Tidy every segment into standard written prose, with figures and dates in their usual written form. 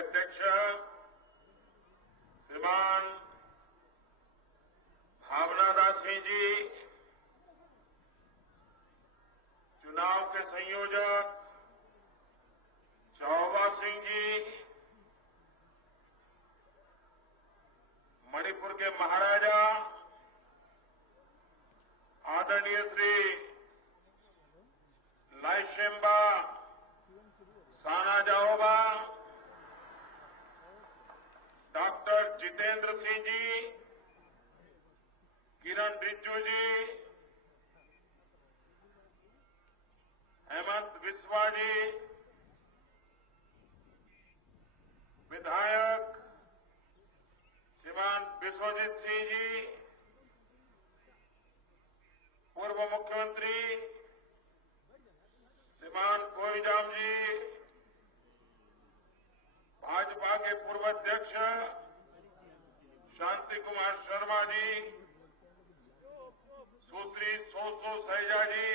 अध्यक्ष श्रीमान भावना दास सिंह जी, चुनाव के संयोजक चौबा सिंह जी, मणिपुर के महाराजा आदरणीय श्री लाइशेम्बा सानाजाओबा, डॉक्टर जितेंद्र सिंह जी, किरण रिज्जू जी, हेमंत बिस्वा जी, विधायक श्रीमान विश्वजीत सिंह जी, पूर्व मुख्यमंत्री श्रीमान कोईजाम जी, भाजपा के पूर्व अध्यक्ष शांति कुमार शर्मा जी, सुश्री सोसो सैजा जी,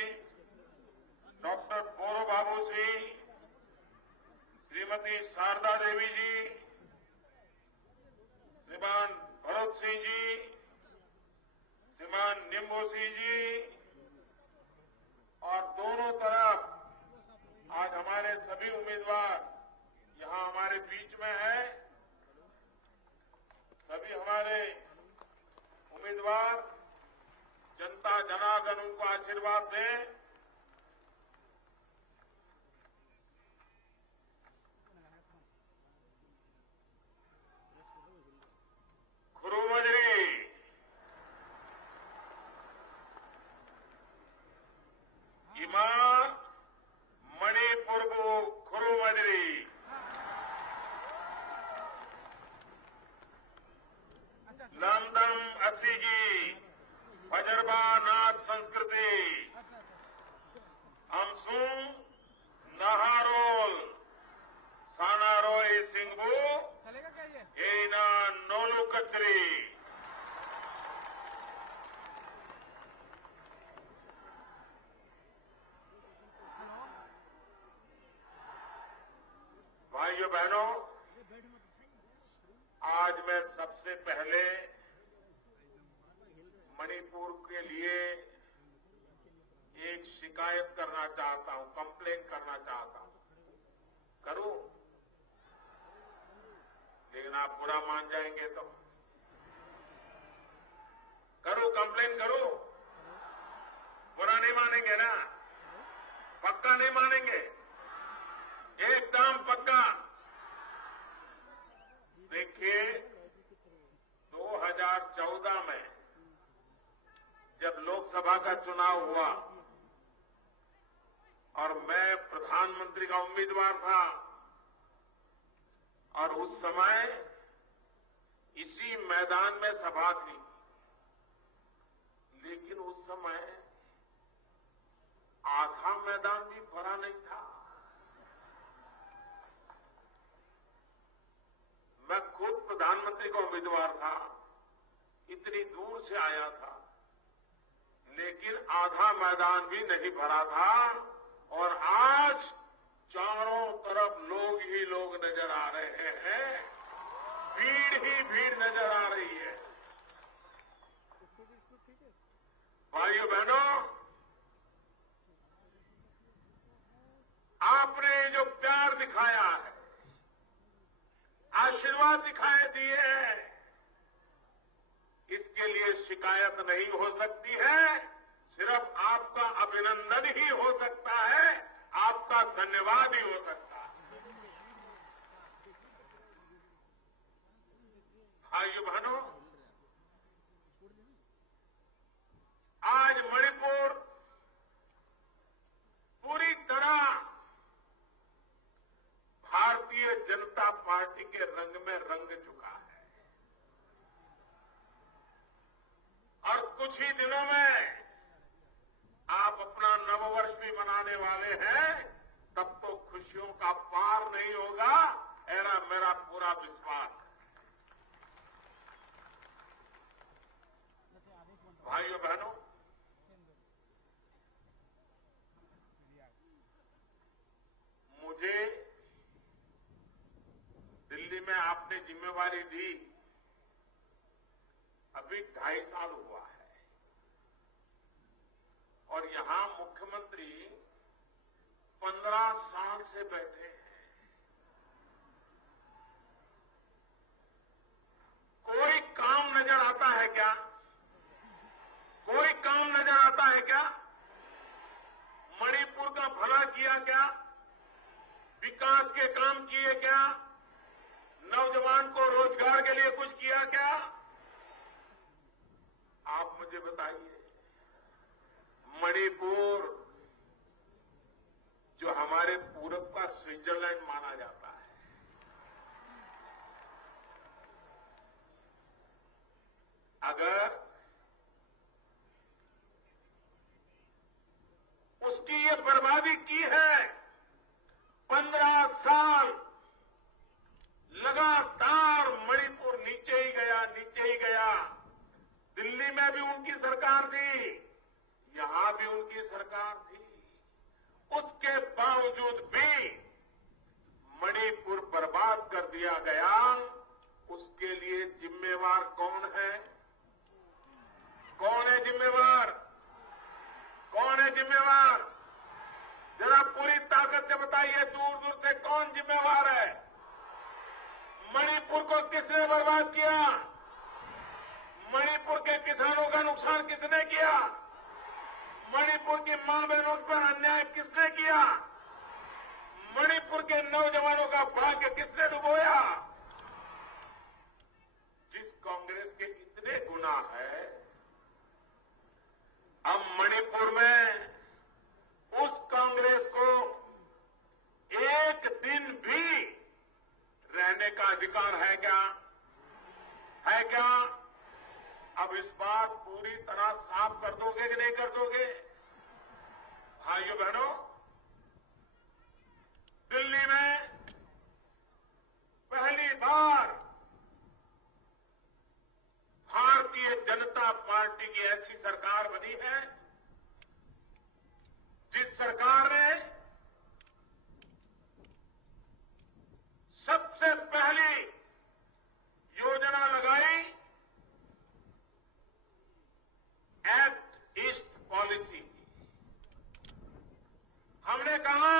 डॉक्टर बोरो बाबू सिंह, श्रीमती शारदा देवी जी, श्रीमान भरत सिंह जी, श्रीमान निम्बू सिंह जी, और दोनों तरफ आज हमारे सभी उम्मीदवार यहां हमारे बीच में हैं। सभी हमारे उम्मीदवार जनता जनार्दन उनको आशीर्वाद दें। खुरुमजरी, इमा मणिपुर खुरुमजरी, नंदम असीगी भजरबा नाथ संस्कृति, हमसुम नहारोल सानारोई सिंगबू एना नोलू कचरी। भाइयों बहनों, आज मैं सबसे पहले मणिपुर के लिए एक शिकायत करना चाहता हूं, कंप्लेन करना चाहता हूं। करूं? लेकिन आप बुरा मान जाएंगे तो करूं? कंप्लेन करूं? बुरा नहीं मानेंगे ना? पक्का नहीं मानेंगे? एकदम पक्का। देखिए, 2014 में जब लोकसभा का चुनाव हुआ और मैं प्रधानमंत्री का उम्मीदवार था, और उस समय इसी मैदान में सभा थी, लेकिन उस समय आधा मैदान भी भरा नहीं था। मैं खुद प्रधानमंत्री का उम्मीदवार था, इतनी दूर से आया था, लेकिन आधा मैदान भी नहीं भरा था। और आज चारों तरफ लोग ही लोग नजर आ रहे हैं, भीड़ ही भीड़ नजर आ रही है। भाइयों बहनों, आपने जो प्यार दिखाया है, आशीर्वाद दिखाए दिए हैं, इसके लिए शिकायत नहीं हो सकती है, सिर्फ आपका अभिनंदन ही हो सकता है, आपका धन्यवाद ही हो सकता है। भाइयों बहनों, आज मणिपुर पूरी तरह भारतीय जनता पार्टी के रंग में रंग चुका है, और कुछ ही दिनों में आप अपना नववर्ष भी मनाने वाले हैं, तब तो खुशियों का पार नहीं होगा, ऐसा मेरा पूरा विश्वास है। भाइयों बहनों, मुझे आपने जिम्मेवारी दी, अभी 2.5 साल हुआ है और यहां मुख्यमंत्री 15 साल से बैठे हैं। कोई काम नजर आता है क्या? कोई काम नजर आता है क्या? मणिपुर का भला किया क्या? विकास के काम किए क्या? नौजवान को रोजगार के लिए कुछ किया क्या? आप मुझे बताइए। मणिपुर जो हमारे पूरब का स्विट्जरलैंड माना जाता है, अगर उसकी ये बर्बादी की है, 15 साल लगातार मणिपुर नीचे ही गया, नीचे ही गया। दिल्ली में भी उनकी सरकार थी, यहां भी उनकी सरकार थी, उसके बावजूद भी मणिपुर बर्बाद कर दिया गया। उसके लिए जिम्मेवार कौन है? कौन है जिम्मेवार? कौन है जिम्मेवार? जरा पूरी ताकत से बताइए, दूर दूर से कौन जिम्मेवार है? मणिपुर को किसने बर्बाद किया? मणिपुर के किसानों का नुकसान किसने किया? मणिपुर की मां बहनों पर अन्याय किसने किया? मणिपुर के नौजवानों का भाग्य किसने डुबोया? जिस कांग्रेस के इतने गुना है, अब मणिपुर में उस कांग्रेस को एक दिन भी रहने का अधिकार है क्या? है क्या? अब इस बार पूरी तरह साफ कर दोगे कि नहीं कर दोगे? भाइयों बहनों, दिल्ली में पहली बार भारतीय जनता पार्टी की ऐसी सरकार बनी है जिस सरकार ने सबसे पहली योजना लगाई एक्ट ईस्ट पॉलिसी की। हमने कहा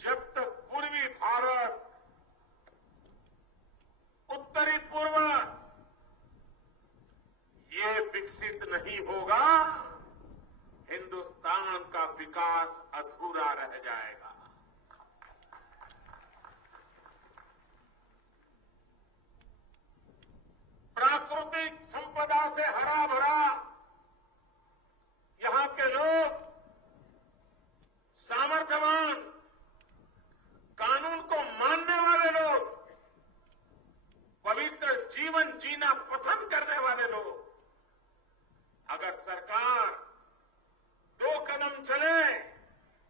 जब तक पूर्वी भारत, उत्तरी पूर्व ये विकसित नहीं होगा, हिंदुस्तान का विकास अधूरा रह जाएगा। प्राकृतिक संपदा से हरा भरा यहां के लोग, सामर्थ्यवान, कानून को मानने वाले लोग, पवित्र जीवन जीना पसंद करने वाले लोग, अगर सरकार 2 कदम चले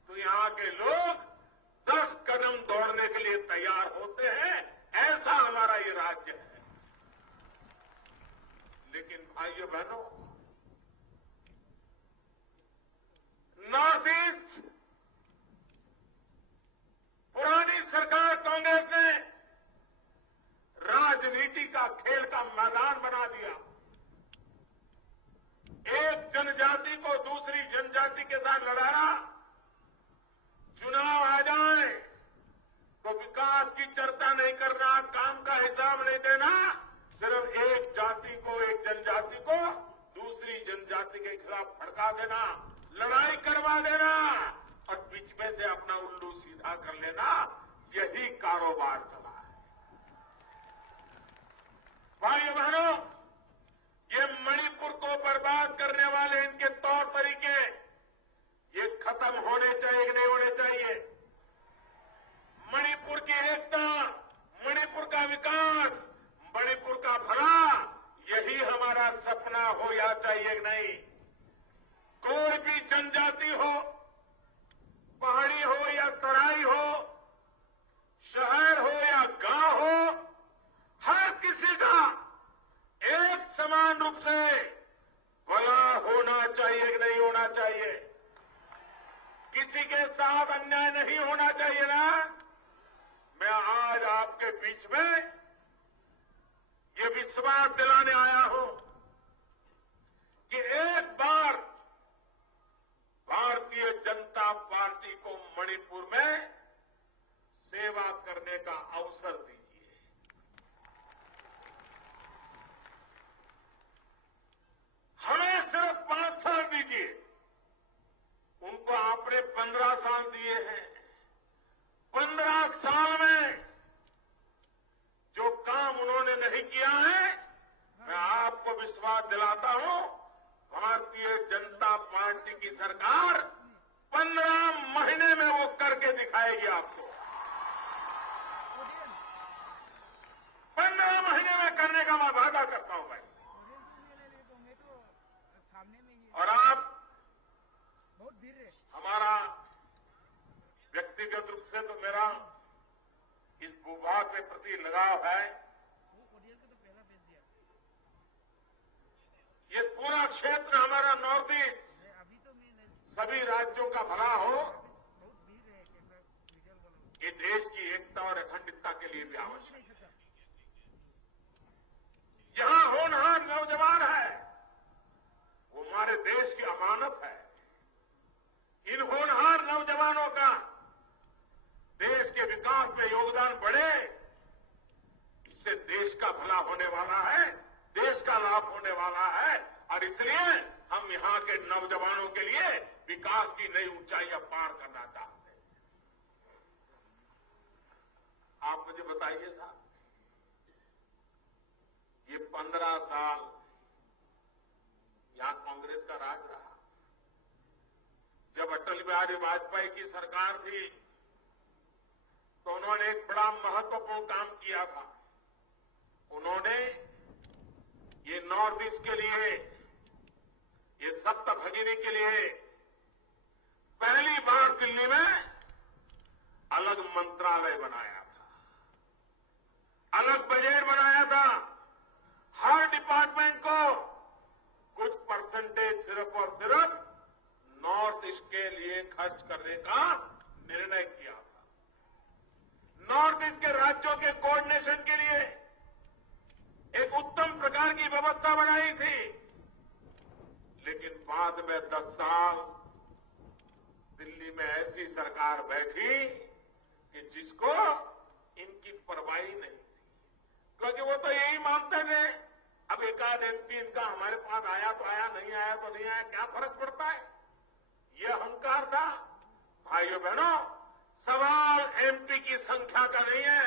तो यहां के लोग 10 कदम दौड़ने के लिए तैयार होते हैं। ऐसा हमारा ये राज्य है। लेकिन भाइयों बहनों, नॉर्थ ईस्ट पुरानी सरकार कांग्रेस ने राजनीति का खेल का मैदान बना दिया। एक जनजाति को दूसरी जनजाति के साथ लड़ाना, चुनाव आ जाए तो विकास की चर्चा नहीं करना, काम का हिसाब नहीं देना, सिर्फ एक जाति को, एक जनजाति को दूसरी जनजाति के खिलाफ भड़का देना, लड़ाई करवा देना और बीच में से अपना उल्लू सीधा कर लेना, यही कारोबार चला है। भाइयों बहनों, ये मणिपुर को बर्बाद करने वाले इनके तौर तरीके ये खत्म होने चाहिए कि नहीं होने चाहिए? मणिपुर की एकता, मणिपुर का विकास, मणिपुर का भला, यही हमारा सपना हो या चाहिए कि नहीं? कोई भी जनजाति हो, पहाड़ी हो या तराई हो, शहर हो या गांव हो, हर किसी का एक समान रूप से भला होना चाहिए कि नहीं होना चाहिए? किसी के साथ अन्याय नहीं होना चाहिए ना? मैं आज आपके बीच में ये विश्वास दिलाने आया हूं कि एक बार भारतीय जनता पार्टी को मणिपुर में सेवा करने का अवसर दीजिए। हमें सिर्फ 5 साल दीजिए। उनको आपने 15 साल दिए हैं। 15 साल में जो काम उन्होंने नहीं किया है, मैं आपको विश्वास दिलाता हूं, भारतीय जनता पार्टी की सरकार 15 महीने में वो करके दिखाएगी आपको। 15 महीने में करने का मैं वादा करता हूं भाई। और आप हमारा व्यक्तिगत रूप से तो मेरा इस भूभाग के प्रति लगाव है। ये पूरा क्षेत्र हमारा नॉर्थ ईस्ट, सभी राज्यों का भला हो, ये देश की एकता और अखंडता के लिए भी आवश्यक है। जहां होनहार नौजवान है, वो हमारे देश की अमानत है। इन होनहार नौजवानों का देश के विकास में योगदान बढ़े, इससे देश का भला होने वाला है, देश का लाभ होने वाला है। और इसलिए हम यहां के नौजवानों के लिए विकास की नई ऊंचाइयां पार करना चाहते हैं। आप मुझे बताइए साहब, ये 15 साल यहां कांग्रेस का राज रहा। जब अटल बिहारी वाजपेयी की सरकार थी तो उन्होंने एक बड़ा महत्वपूर्ण काम किया था। उन्होंने ये नॉर्थ ईस्ट के लिए, ये सप्त भगिनी के लिए पहली बार दिल्ली में अलग मंत्रालय बनाया था, अलग बजट बनाया था। हर डिपार्टमेंट को कुछ परसेंटेज सिर्फ और सिर्फ नॉर्थ ईस्ट के लिए खर्च करने का निर्णय किया था। नॉर्थ ईस्ट के राज्यों के कोऑर्डिनेशन के लिए एक उत्तम प्रकार की व्यवस्था बनाई थी। लेकिन बाद में 10 साल दिल्ली में ऐसी सरकार बैठी कि जिसको इनकी परवाह नहीं थी, क्योंकि वो तो यही मानते थे अब एकाध एमपी इनका हमारे पास आया तो आया, नहीं आया तो नहीं आया, क्या फर्क पड़ता है। ये अहंकार था। भाइयों बहनों, सवाल एमपी की संख्या का नहीं है,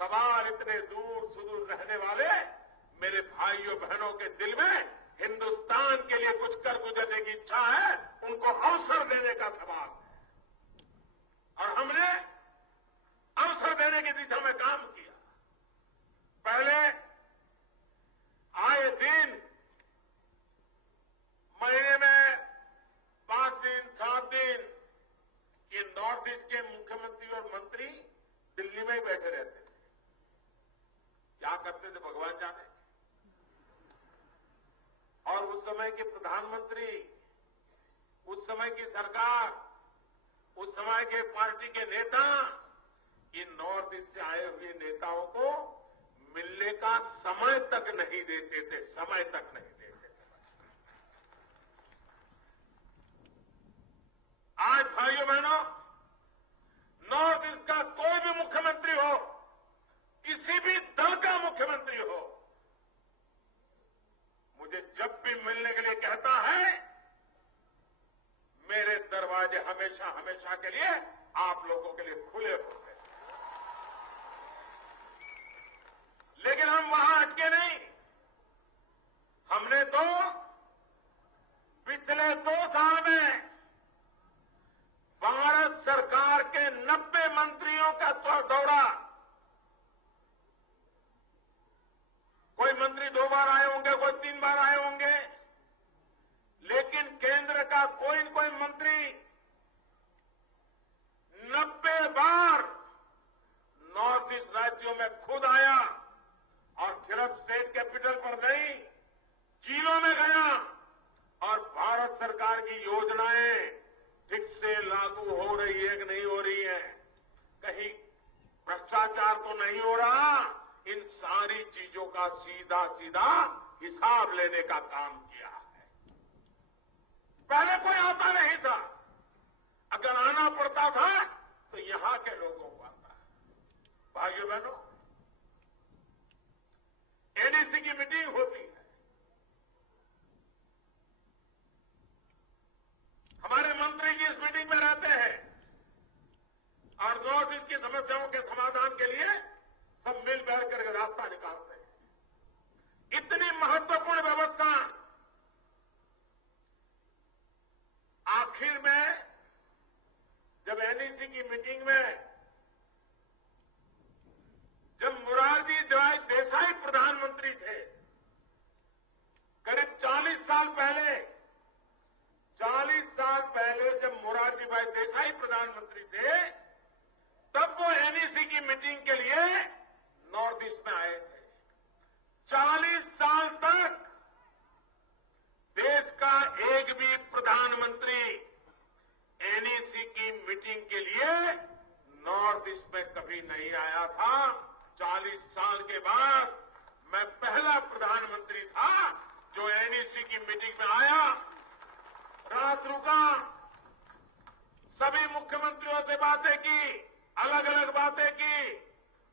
सवाल इतने दूर सुदूर रहने वाले मेरे भाइयों बहनों के दिल में हिंदुस्तान के लिए कुछ कर गुजरने की इच्छा है, उनको अवसर देने का सवाल है। और हमने अवसर देने की दिशा में काम किया। पहले आए दिन महीने में 5 दिन 7 दिन ये नॉर्थ ईस्ट के मुख्यमंत्री और मंत्री दिल्ली में ही बैठे रहते थे। क्या करते थे भगवान जाने। और उस समय के प्रधानमंत्री, उस समय की सरकार, उस समय के पार्टी के नेता इन नॉर्थ ईस्ट से आए हुए नेताओं को मिलने का समय तक नहीं देते थे, समय तक नहीं देते थे। आज भाइयों बहनों, नॉर्थ ईस्ट का कोई भी मुख्यमंत्री हो, किसी भी दल का मुख्यमंत्री हो, मुझे जब भी मिलने के लिए कहता है, मेरे दरवाजे हमेशा हमेशा के लिए आप लोगों के लिए खुले होते हैं। लेकिन हम वहां अटके नहीं। हमने तो पिछले 2 साल में भारत सरकार के 90 मंत्रियों का दौरा, कोई मंत्री 2 बार आए होंगे, कोई 3 बार आए होंगे, लेकिन केंद्र का कोई न कोई मंत्री 90 बार नॉर्थ ईस्ट राज्यों में खुद आया और सिर्फ स्टेट कैपिटल पर नहीं, जिलों में गया और भारत सरकार की योजनाएं ठीक से लागू हो रही है कि नहीं हो रही है, कहीं भ्रष्टाचार तो नहीं हो रहा, इन सारी चीजों का सीधा सीधा हिसाब लेने का काम किया है। पहले कोई आता नहीं था, अगर आना पड़ता था तो यहां के लोगों को आता है। भाइयों बहनों, एडीसी की मीटिंग होती है, हमारे मंत्री जी इस मीटिंग में रहते हैं और नॉर्थ ईस्ट की समस्याओं के समाधान के लिए सब मिल बैठ कर रास्ता निकालते हैं। इतनी महत्वपूर्ण व्यवस्था आखिर में जब एनईसी की मीटिंग में जब मोरारजी देसाई प्रधानमंत्री थे, करीब 40 साल पहले जब मोरारजी भाई देसाई प्रधानमंत्री थे, तब वो एनईसी की मीटिंग के लिए नॉर्थ ईस्ट में आए थे। 40 साल तक देश का एक भी प्रधानमंत्री एनईसी की मीटिंग के लिए नॉर्थ ईस्ट में कभी नहीं आया था। 40 साल के बाद मैं पहला प्रधानमंत्री था जो एनईसी की मीटिंग में आया, रात रुका, सभी मुख्यमंत्रियों से बातें की, अलग अलग बातें की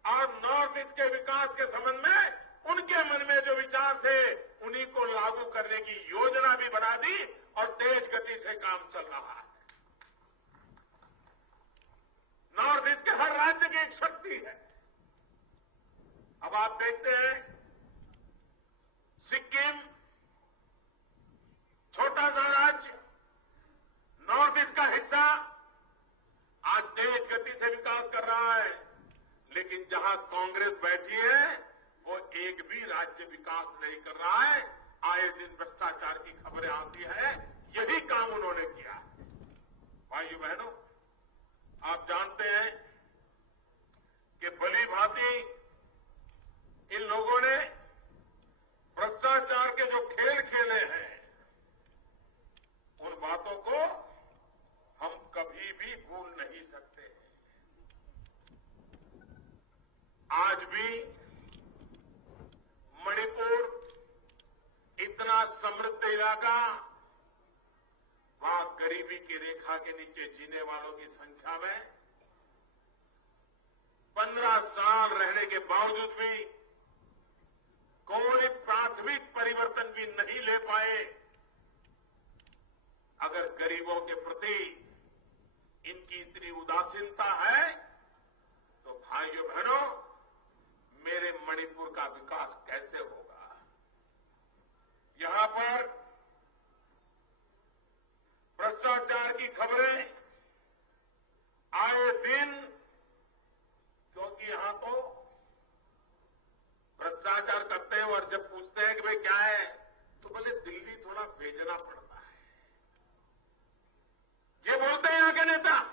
और नॉर्थ ईस्ट के विकास के संबंध में उनके मन में जो विचार थे उन्हीं को लागू करने की योजना भी बना दी और तेज गति से काम चल रहा है। नॉर्थ ईस्ट के हर राज्य की एक शक्ति है। अब आप देखते हैं, सिक्किम छोटा सा राज्य, नॉर्थ ईस्ट का हिस्सा, आज तेज गति से विकास कर रहा है, लेकिन जहां कांग्रेस बैठी है वो एक भी राज्य विकास नहीं कर रहा है। आए दिन भ्रष्टाचार की खबरें आती है, यही काम उन्होंने किया। भाइयों बहनों, आप जानते हैं कि भली भांति इन लोगों ने भ्रष्टाचार के जो खेल खेले हैं, उन बातों को हम कभी भी भूल नहीं सकते। आज भी मणिपुर इतना समृद्ध इलाका, वहां गरीबी की रेखा के नीचे जीने वालों की संख्या में 15 साल रहने के बावजूद भी कोई प्राथमिक परिवर्तन भी नहीं ले पाए। अगर गरीबों के प्रति इनकी इतनी उदासीनता है तो भाइयों बहनों, मेरे मणिपुर का विकास कैसे होगा? यहां पर भ्रष्टाचार की खबरें आए दिन, क्योंकि यहां तो भ्रष्टाचार करते हैं और जब पूछते हैं कि भाई क्या है, तो बोले दिल्ली थोड़ा भेजना पड़ता है। ये बोलते हैं यहां के नेता।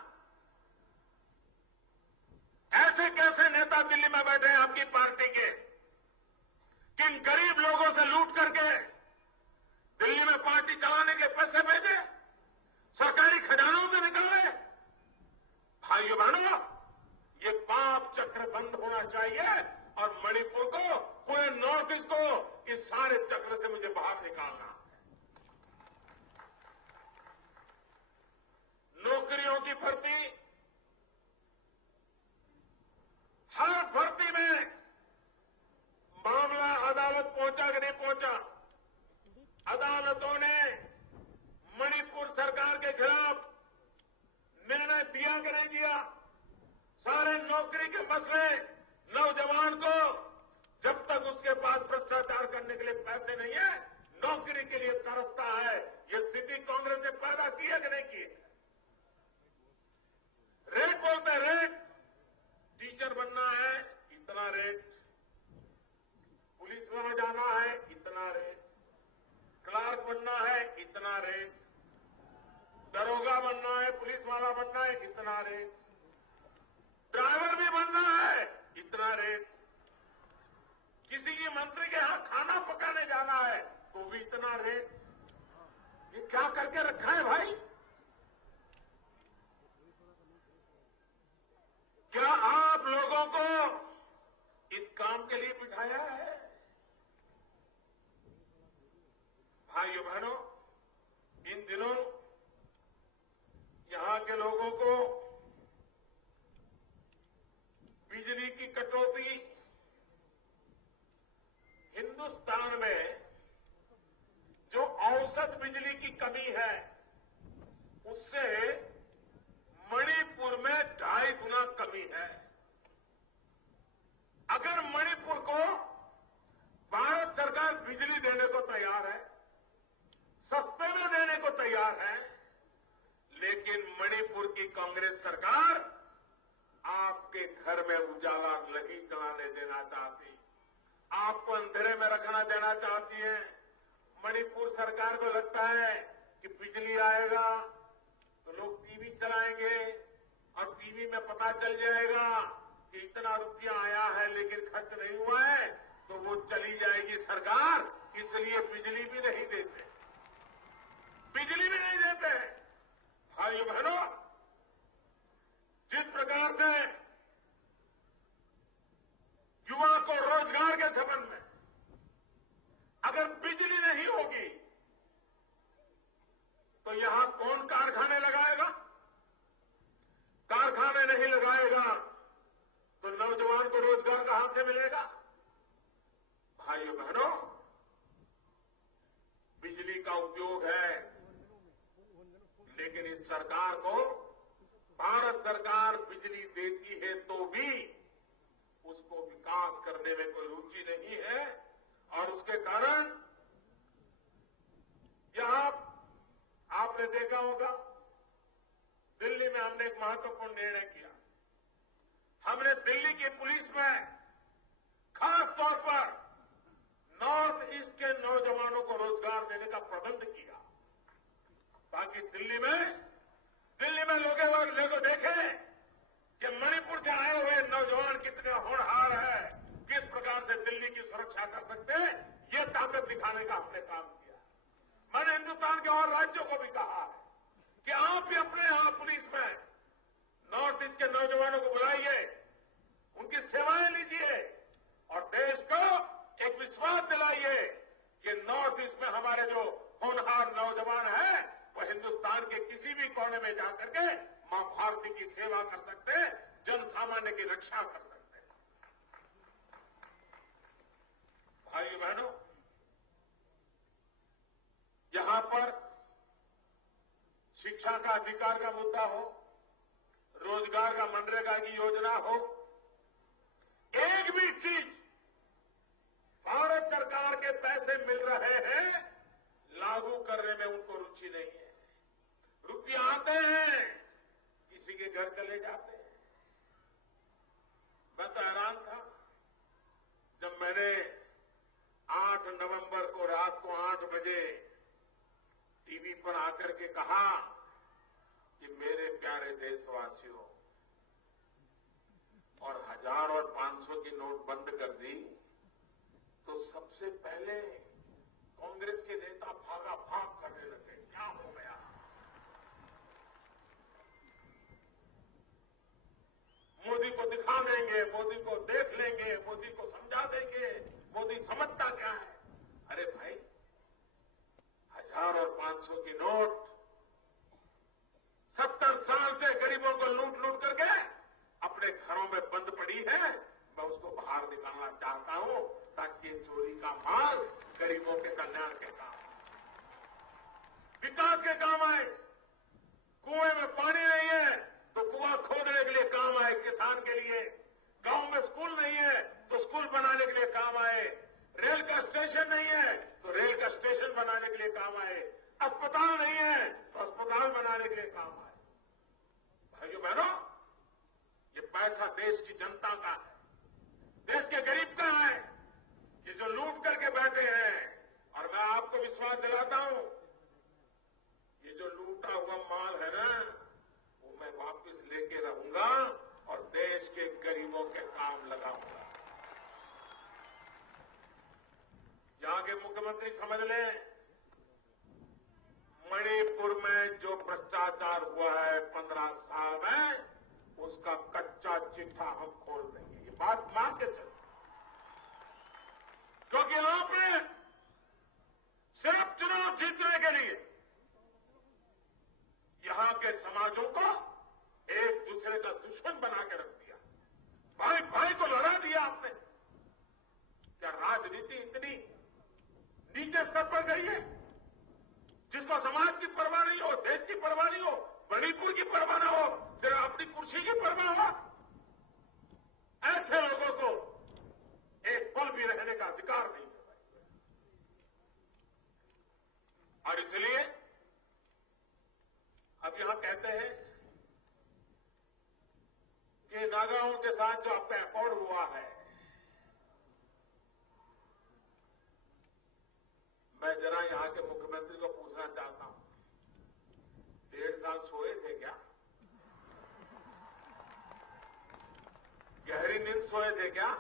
ऐसे कैसे नेता दिल्ली में बैठे हैं आपकी पार्टी के, किन गरीब लोगों से लूट करके दिल्ली में पार्टी चलाने के पैसे भेजे, सरकारी खजानों से निकाले? भाइयों बहनों, ये पाप चक्र बंद होना चाहिए और मणिपुर को, पूरे नॉर्थ ईस्ट को इस सारे चक्र से मुझे बाहर निकालना है। नौकरियों की भर्ती, हर भर्ती में मामला अदालत पहुंचा कि नहीं पहुंचा? अदालतों ने मणिपुर सरकार के खिलाफ निर्णय दिया कि नहीं दिया? सारे नौकरी के मसले, नौजवान को जब तक उसके पास भ्रष्टाचार करने के लिए पैसे नहीं है, नौकरी के लिए तरसता है। ये स्थिति कांग्रेस ने पैदा की है कि नहीं की? रेट बोलते हैं, रेट। टीचर बनना है इतना रेट, पुलिस में जाना है इतना रेट, क्लार्क बनना है इतना रेट, दरोगा बनना है, पुलिस वाला बनना है इतना रेट, ड्राइवर भी बनना है इतना रेट, किसी की मंत्री के यहां खाना पकाने जाना है तो भी इतना रेट। ये क्या करके रखा है भाई? क्या आप लोगों को दिनों यहां के लोगों को बिजली की कटौती, हिंदुस्तान में जो औसत बिजली की कमी है उससे मणिपुर में 2.5 गुना कमी है। अगर मणिपुर को भारत सरकार बिजली देने को तैयार है, सस्ते में देने को तैयार है, लेकिन मणिपुर की कांग्रेस सरकार आपके घर में उजाला नहीं कराने देना चाहती, आपको अंधेरे में रखना देना चाहती है। मणिपुर सरकार को लगता है कि बिजली आएगा तो लोग टीवी चलाएंगे और टीवी में पता चल जाएगा कि इतना रुपया आया है लेकिन खर्च नहीं हुआ है, तो वो चली जाएगी सरकार, इसलिए बिजली भी नहीं देते, बिजली भी नहीं देते। भाइयों बहनों, जिस प्रकार से युवा को रोजगार के संबंध में अगर बिजली नहीं होगी तो यहां कौन कारखाने लगाएगा? कारखाने नहीं लगाएगा तो नौजवान को रोजगार कहां से मिलेगा? भाइयों बहनों, बिजली का उपयोग है, लेकिन इस सरकार को भारत सरकार बिजली देती है तो भी उसको विकास करने में कोई रुचि नहीं है, और उसके कारण यहां आपने देखा होगा दिल्ली में हमने एक महत्वपूर्ण निर्णय किया। हमने दिल्ली की पुलिस में खास तौर पर नॉर्थ ईस्ट के नौजवानों को रोजगार देने का प्रबंध किया, ताकि दिल्ली में लोग देखें कि मणिपुर से आए हुए नौजवान कितने होनहार है, किस प्रकार से दिल्ली की सुरक्षा कर सकते हैं, ये ताकत दिखाने का हमने काम किया। मैंने हिंदुस्तान के और राज्यों को भी कहा है कि आप भी अपने यहां पुलिस में नॉर्थ ईस्ट के नौजवानों को बुलाइए, उनकी सेवाएं लीजिए और देश को एक विश्वास दिलाइए कि नॉर्थ ईस्ट में हमारे जो होनहार नौजवान हैं वो हिंदुस्तान के किसी भी कोने में जाकर के मां भारती की सेवा कर सकते हैं, जन सामान्य की रक्षा कर सकते हैं। भाइयों बहनों, यहां पर शिक्षा का अधिकार का मुद्दा हो, रोजगार का मनरेगा की योजना हो, एक भी चीज भारत सरकार के पैसे मिल रहे हैं लागू करने में उनको रुचि नहीं है। रुपया आते हैं, किसी के घर चले जाते हैं। मैं तो हैरान था जब मैंने 8 नवंबर को रात को 8 बजे टीवी पर आकर के कहा कि मेरे प्यारे देशवासियों, और 1000 और 500 की नोट बंद कर दी, तो सबसे पहले कांग्रेस के नेता भागा भाग करने लगे, क्या हो गया? मोदी को दिखा देंगे, मोदी को देख लेंगे, मोदी को समझा देंगे, मोदी समझता क्या है? अरे भाई, 1000 और 500 की नोट 70 साल से गरीबों को लूट लूट करके अपने घरों में बंद पड़ी है। मैं उसको बाहर निकालना चाहता हूं ताकि चोरी का माल गरीबों के कल्याण के काम, विकास के काम आए। कुएं में पानी नहीं है तो कुआं खोदने के लिए काम आए किसान के लिए, गांव में स्कूल नहीं है तो स्कूल बनाने के लिए काम आए, रेल का स्टेशन नहीं है तो रेल का स्टेशन बनाने के लिए काम आए, अस्पताल नहीं है तो अस्पताल बनाने के लिए काम आए। भाइयों बहनों, ये पैसा देश की जनता का है, देश के गरीब का है, ये जो लूट करके बैठे हैं। और मैं आपको विश्वास दिलाता हूं, ये जो लूटा हुआ माल है ना, वो मैं वापस लेके रहूंगा और देश के गरीबों के काम लगाऊंगा। यहां के मुख्यमंत्री समझ लें, मणिपुर में जो भ्रष्टाचार हुआ है 15 साल में, उसका कच्चा चिट्ठा हम खोल देंगे। ये बात मान के चलो, क्योंकि आपने सिर्फ चुनाव जीतने के लिए के समाजों को एक दूसरे का दुश्मन बना के रख दिया। भाई भाई को लड़ा दिया आपने। क्या राजनीति इतनी नीचे स्तर पर गई है, जिसको समाज की परवाह नहीं हो, देश की परवाह नहीं हो, मणिपुर की परवाह न हो, सिर्फ अपनी कुर्सी की परवाह हो? ऐसे लोगों को एक पल भी रहने का अधिकार नहीं है। और इसलिए अब यहां कहते हैं कि नागाओं के साथ जो आपका अकॉर्ड हुआ है, मैं जरा यहां के मुख्यमंत्री को पूछना चाहता हूं, 1.5 साल सोए थे क्या? गहरी नींद सोए थे क्या?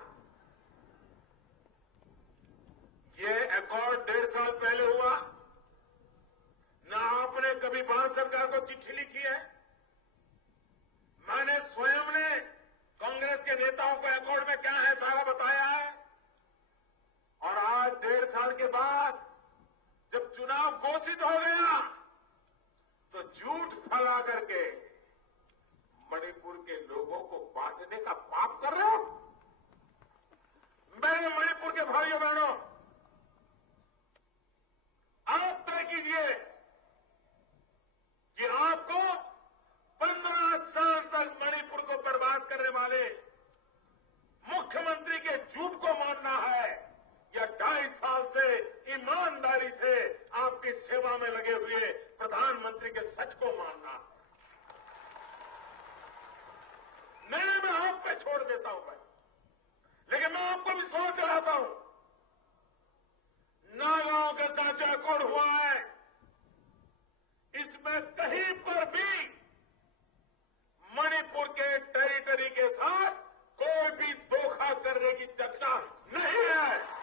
ये अकॉर्ड 1.5 साल पहले हुआ ना। आपने कभी भारत सरकार को चिट्ठी लिखी है? मैंने स्वयं ने कांग्रेस के नेताओं को अकॉर्ड में क्या है सारा बताया है। और आज 1.5 साल के बाद जब चुनाव घोषित हो गया तो झूठ फैला करके मणिपुर के लोगों को बांटने का पाप कर रहे हो। मेरे मणिपुर के भाइयों बहनों, आप तय कीजिए कि आपको 15 साल तक मणिपुर को बर्बाद करने वाले मुख्यमंत्री के झूठ को मानना है या 2.5 साल से ईमानदारी से आपकी सेवा में लगे हुए प्रधानमंत्री के सच को मानना है। नहीं, मैं आप पे छोड़ देता हूं भाई, लेकिन मैं आपको विश्वास दिलाता हूं, नागाओं के साथ जो अकॉर्ड हुआ है, इसमें कहीं पर भी मणिपुर के टेरिटरी के साथ कोई भी धोखा करने की चर्चा नहीं है।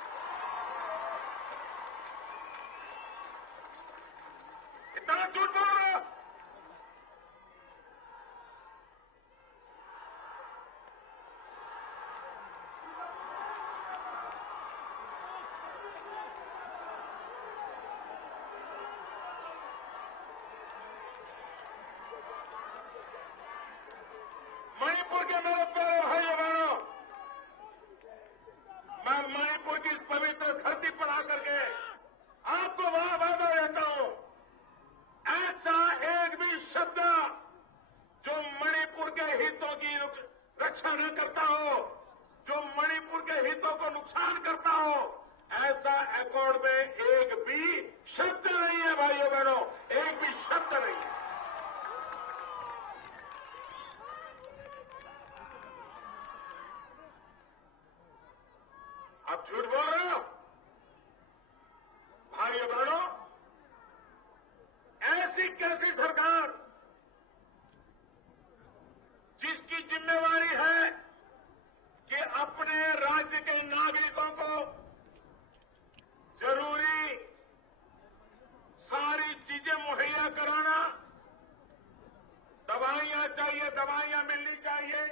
इतना झूठ बोल रहे हो? मणिपुर के मेरे प्यारे भाइयों बहनों, मैं मणिपुर की इस पवित्र धरती पर आकर के आपको वहां वादा देता हूं, ऐसा एक भी शब्द जो मणिपुर के हितों की रक्षा न करता हो, जो मणिपुर के हितों को नुकसान करता हो, ऐसा अकॉर्ड में एक भी शब्द नहीं है भाइयों बहनों, एक भी शब्द नहीं है। आप झूठ बोल रहे हो भाइयों बहनों। ऐसी कैसी सरकार जिसकी जिम्मेवारी है कि अपने राज्य के नागरिकों को जरूरी सारी चीजें मुहैया कराना, दवाइयां चाहिए दवाइयां मिलनी चाहिए,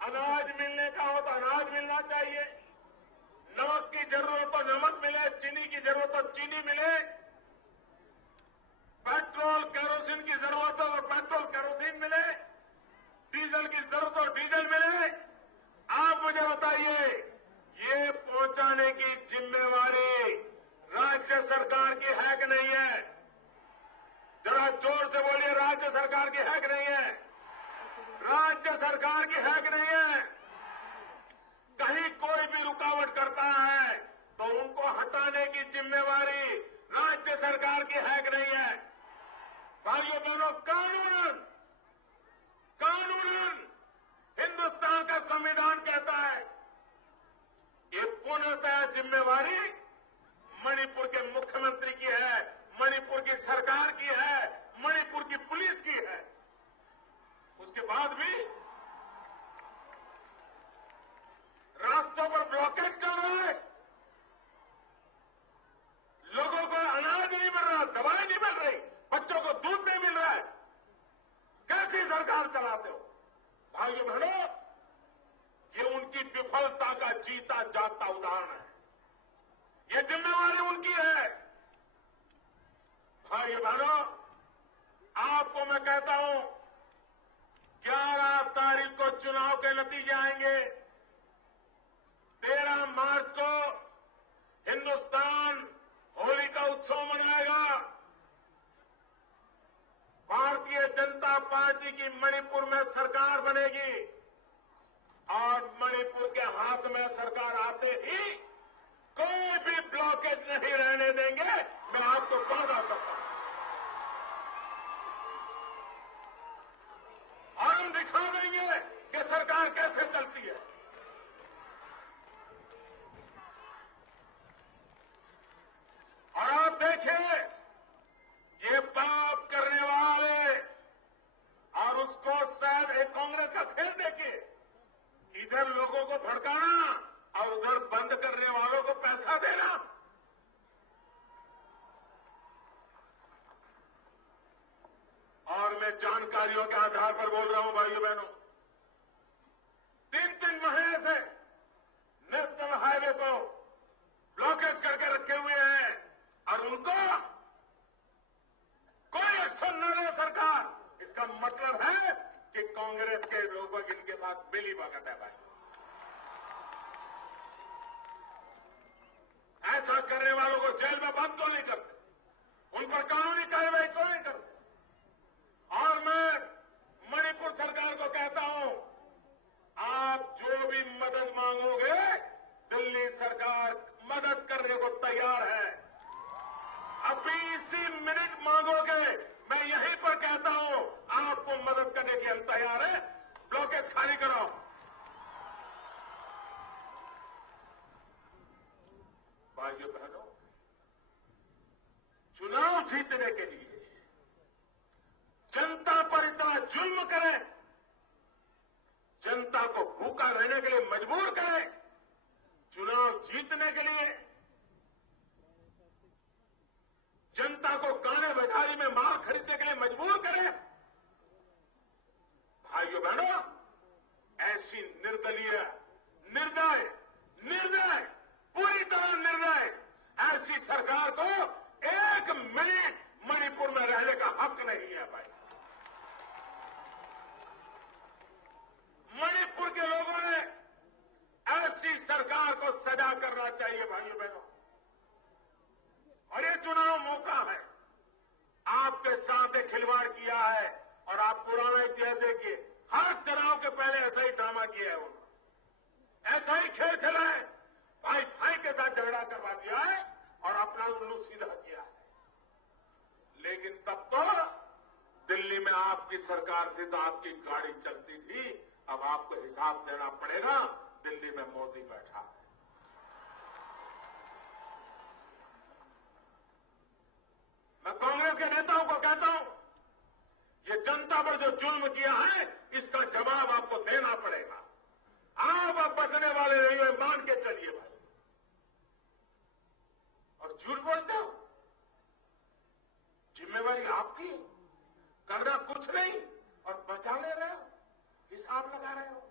अनाज मिलने का हो तो अनाज मिलना चाहिए, नमक की जरूरत तो नमक मिले, चीनी की जरूरत तो चीनी मिले, पेट्रोल केरोसिन की जरूरत हो तो पेट्रोल केरोसिन मिले, डीजल की जरूरत हो डीजल मिले। आप मुझे बताइए, ये पहुंचाने की जिम्मेवारी राज्य सरकार की है कि नहीं है? जरा जोर से बोलिए, राज्य सरकार की है कि नहीं है? राज्य सरकार की है कि नहीं है? कहीं कोई भी रुकावट करता है तो उनको हटाने की जिम्मेवारी राज्य सरकार की है कि नहीं है? भाइयों बहनों, कानूनन हिंदुस्तान का संविधान कहता है ये पूर्णतः जिम्मेवारी मणिपुर के मुख्यमंत्री की है, मणिपुर की सरकार की है, मणिपुर की पुलिस की है। उसके बाद भी रास्तों पर ब्लॉकेज चल रहा है, लोगों को अनाज नहीं मिल रहा, दवाई नहीं मिल रही, बच्चों को दूध नहीं मिल रहा है। कैसी सरकार चलाते हो भाइयों बहनों? ये उनकी विफलता का जीता जागता उदाहरण है। ये जिम्मेवारी उनकी है। भाइयों बहनों, आपको मैं कहता हूं 11 तारीख को चुनाव के नतीजे आएंगे। 13 मार्च को हिंदुस्तान होली का उत्सव मनाएगा। भारतीय जनता पार्टी की मणिपुर में सरकार बनेगी और मणिपुर के हाथ में सरकार आते ही कोई भी ब्लॉकेज नहीं रहने देंगे। मैं आपको वादा करता हूं और हम दिखा देंगे कि सरकार कैसे चलती है। और आप देखिए, ये पाप करने वाले और उसको शायद एक कांग्रेस का खेल देखिए, इधर लोगों को भड़काना और उधर बंद करने वालों को पैसा देना। और मैं जानकारियों के आधार पर बोल रहा हूं भाइयों बहनों, 3-3 महीने से नेशनल हाईवे को ब्लॉकेज करके रखे हुए हैं और उनको कोई एक्शन न ले सरकार। इसका मतलब है कि कांग्रेस के लोग इनके साथ मिली भगत है भाई। ऐसा करने वालों को जेल में बंद क्यों नहीं करते, उन पर कानूनी कार्रवाई क्यों नहीं करते। और मैं मणिपुर सरकार को कहता हूं, आप जो भी मदद मांगोगे दिल्ली सरकार मदद करने को तैयार है। अभी इसी मिनट मांगोगे, मैं यहीं पर कहता हूं आपको मदद करने की हम तैयार है। ब्लॉकेज खाली करो। भाइयों बहनों, चुनाव जीतने के लिए जनता पर इतना जुल्म करें, जनता को भूखा रहने के लिए मजबूर करें, चुनाव जीतने के लिए जनता को गाने बजारी में माल खरीदने के लिए मजबूर करें। भाइयों बहनों, ऐसी निर्दलीय, निर्दय, पूरी तरह निर्दय ऐसी सरकार को 1 मिनट मणिपुर में रहने का हक नहीं है भाई। मणिपुर के लोगों ने ऐसी सरकार को सजा करना चाहिए भाइयों बहनों। और ये चुनाव मौका है, आपके साथ एक खिलवाड़ किया है और आप पुराना इतिहास देखिए, हर चुनाव के पहले ऐसा ही ड्रामा किया है उन्होंने, ऐसा ही खेल खेला है, भाई के साथ झगड़ा करवा दिया है और अपना उल्लू सीधा किया है। लेकिन तब तो दिल्ली में आपकी सरकार थी तो आपकी गाड़ी चलती थी, अब आपको हिसाब देना पड़ेगा। दिल्ली में मोदी बैठा है। मैं कांग्रेस के नेताओं को कहता हूं, ये जनता पर जो जुल्म किया है इसका जवाब आपको देना पड़ेगा। आप अब बचने वाले नहीं हो, मान के चलिए भाई। और झूठ बोलते हो, जिम्मेवारी आपकी, करना कुछ नहीं और बचा ले रहे हो, हिसाब लगा रहे हो।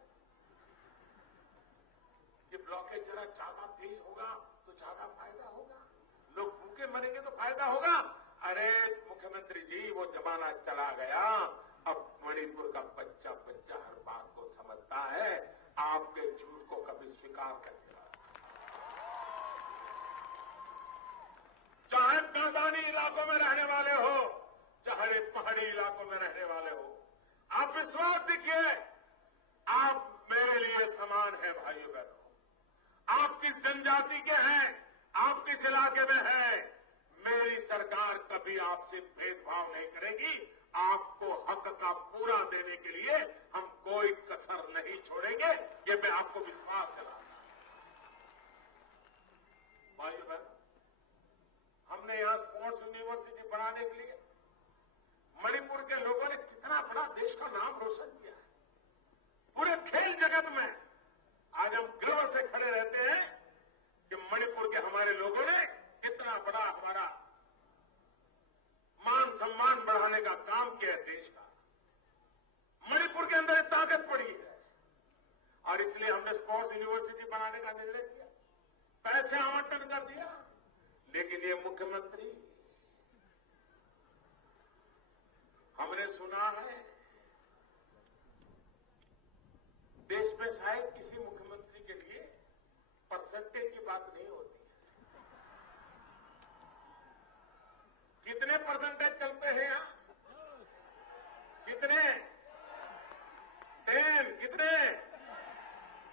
ये ब्लॉकेज जरा ज्यादा तेज होगा तो ज्यादा फायदा होगा, लोग भूखे मरेंगे तो फायदा होगा। अरे मुख्यमंत्री जी, वो जमाना चला गया। अब मणिपुर का बच्चा हर बात को समझता है, आपके झूठ को कभी स्वीकार करेगा। चाहे मैदानी इलाकों में रहने वाले हो, चाहे पहाड़ी इलाकों में रहने वाले हो, आप विश्वास दिखिए, आप मेरे लिए समान है भाइयों बहनों। आप किस जनजाति के हैं, आप किस इलाके में हैं, मेरी सरकार कभी आपसे भेदभाव नहीं करेगी। आपको हक का पूरा देने के लिए हम कोई कसर नहीं छोड़ेंगे, ये मैं आपको विश्वास दिलाता हूं। भाइयों बहन, हमने यहां स्पोर्ट्स यूनिवर्सिटी बनाने के लिए मणिपुर के लोगों ने कितना बड़ा देश का नाम रोशन किया है। पूरे खेल जगत में आज हम गर्व से खड़े रहते हैं कि मणिपुर के हमारे लोगों ने कितना बड़ा हमारा मान सम्मान बढ़ाने का काम किया है देश का। मणिपुर के अंदर एक ताकत पड़ी है और इसलिए हमने स्पोर्ट्स यूनिवर्सिटी बनाने का निर्णय किया, पैसे आवंटन कर दिया। लेकिन ये मुख्यमंत्री में शायद किसी मुख्यमंत्री के लिए परसेंटेज की बात नहीं होती है। कितने परसेंटेज चलते हैं यहां? कितने? 10? कितने?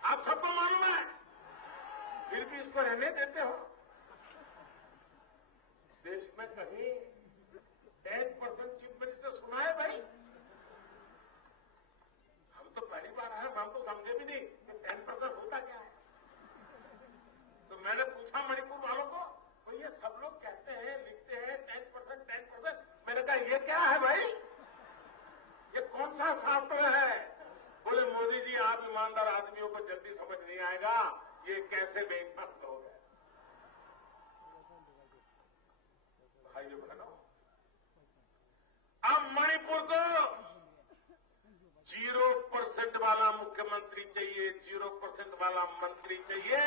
आप सबको मालूम है, फिर भी इसको रहने देते हो। देश में कहीं 10% चीफ मिनिस्टर सुना है भाई? हम तो पहली बार आए, हम तो समझे भी नहीं कि 10% होता क्या है। तो मैंने पूछा मणिपुर वालों को, तो ये सब लोग कहते हैं, लिखते हैं 10%, 10%। मैंने कहा ये क्या है भाई, ये कौन सा शास्त्र है? बोले मोदी जी, आप ईमानदार आदमियों को जल्दी समझ नहीं आएगा, ये कैसे बेइज्जत हो गए। भाइयों बहनों, अब मणिपुर को 0% वाला मुख्यमंत्री चाहिए, 0% वाला मंत्री चाहिए,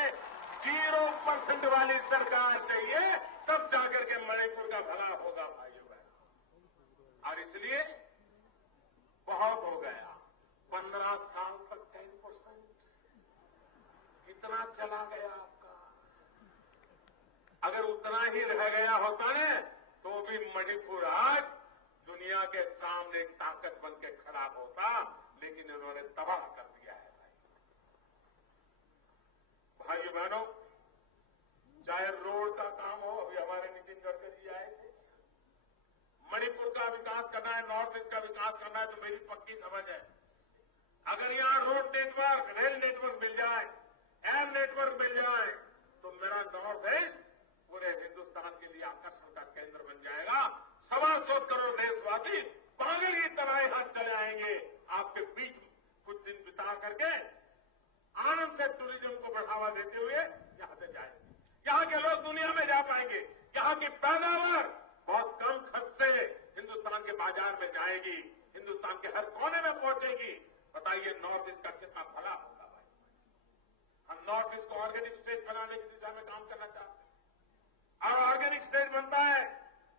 0% वाली सरकार चाहिए, तब जाकर के मणिपुर का भला होगा भाइयों बहनों। और इसलिए बहुत हो गया, 15 साल तक 10%, कितना चला गया आपका। अगर उतना ही रह गया होता न, तो भी मणिपुर आज दुनिया के सामने एक ताकत बन के खड़ा होता, लेकिन उन्होंने तबाह कर दिया है भाइयों बहनों। चाहे रोड का काम हो, अभी हमारे नितिन गडकरी जी आए थे, मणिपुर का विकास करना है, नॉर्थ ईस्ट का विकास करना है, तो मेरी पक्की समझ है, अगर यहां रोड नेटवर्क, रेल नेटवर्क मिल जाए, एयर नेटवर्क मिल जाए, तो मेरा नॉर्थ ईस्ट पूरे हिंदुस्तान के लिए आकर्षण का केंद्र बन जाएगा। 125 करोड़ देशवासी पागल की तरह यहां चले आएंगे, आपके बीच कुछ दिन बिता करके आनंद से टूरिज्म को बढ़ावा देते हुए यहां से जाएंगे। यहां के लोग दुनिया में जा पाएंगे, यहां की पैदावार बहुत कम खर्च से हिंदुस्तान के बाजार में जाएगी, हिंदुस्तान के हर कोने में पहुंचेगी। बताइए नॉर्थ ईस्ट का कितना भला होगा भाई। हम नॉर्थ ईस्ट को ऑर्गेनिक स्टेट बनाने की दिशा में काम करना चाहते हैं, और ऑर्गेनिक स्टेट बनता है,